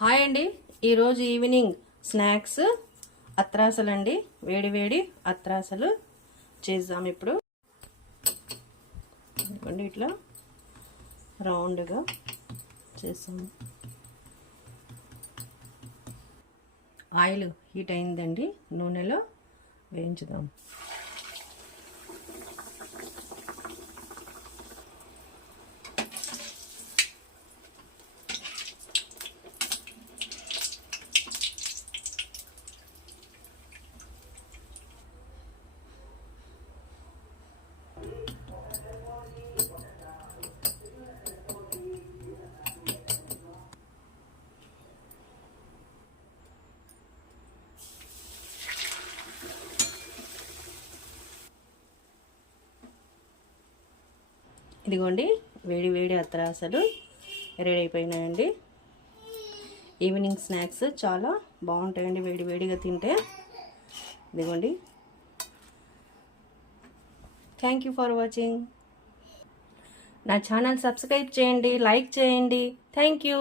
Hi అండి. ఈరోజు evening snacks అత్రాసలు అండి. వేడి వేడి అత్రాసలు చేద్దాం ఇప్పుడు. ఇట్లా రౌండ్గా చేసాము. ఆయిల్ హీట్ అయిందండి, నూనెలో వేయించుదాం. ఇదిగోండి, వేడి వేడి అత్రాసలు రెడీ అయిపోయినాయండి. ఈవినింగ్ స్నాక్స్ చాలా బాగుంటాయండి వేడి వేడిగా తింటే. ఇదిగోండి. Thank you for watching. నా ఛానల్ సబ్స్క్రైబ్ చేయండి, లైక్ చేయండి. Thank you.